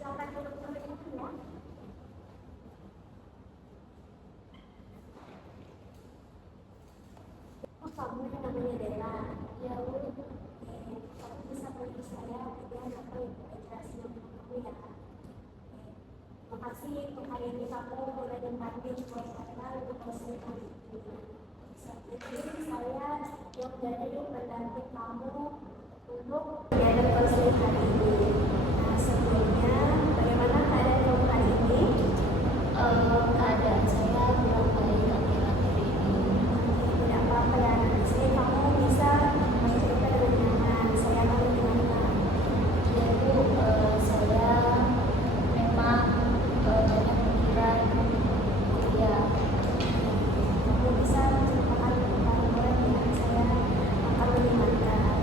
Silakan duduk teman-teman ya. Oh, kamu namanya Dela. Ya, kamu bisa bantu saya ya apa yang integrasi kamu ya. Makasih untuk hari ini kamu boleh nempatin buat saya untuk proses kali ini. Saat ini saya yang jadi pendamping kamu untuk menjadi konseling hari ini. Nah, sebelumnya bagaimana keadaan kamu hari ini? Keadaan saya belum baik akhir-akhir ini. Tidak apa-apa ya, nanti kamu bisa mencerita dengan nyaman. Saya akan mendengarkan. Ya Bu, saya memang banyak pikiran kuliah. Kamu bisa menceritakan tentang orang yang saya akan mendengarkan.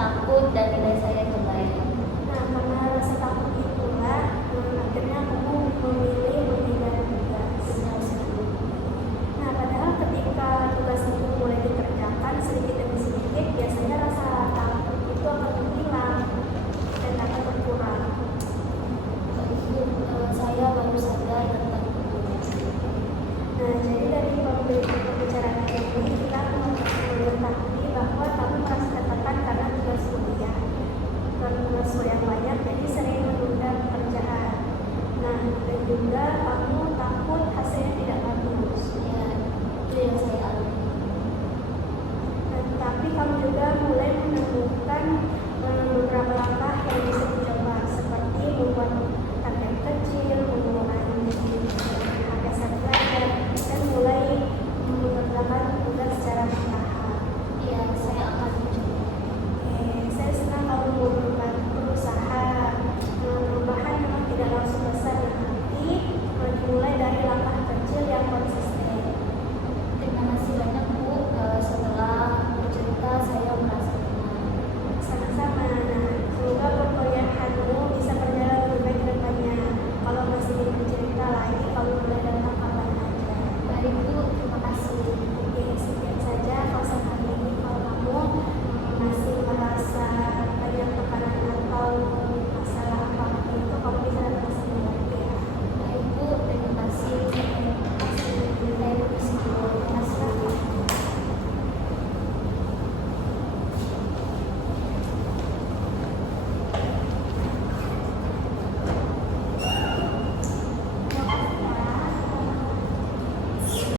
takut dan nilai saya terbaik. Nah, karena rasa takut itulah akhirnya kamu memilih menghindari tugas. Benar sekali. Nah, padahal ketika tugas itu mulai dikerjakan sedikit demi sedikit, biasanya rasa takut itu akan menghilang dan akan berkurang. Saya baru sadar tentang tugas. Nah, jadi dari pembicaraan ini kita mengetahui bahwa kamu merasa tertekan karena tugas kuliah banyak, jadi sering menunda pekerjaan. Nah, dan juga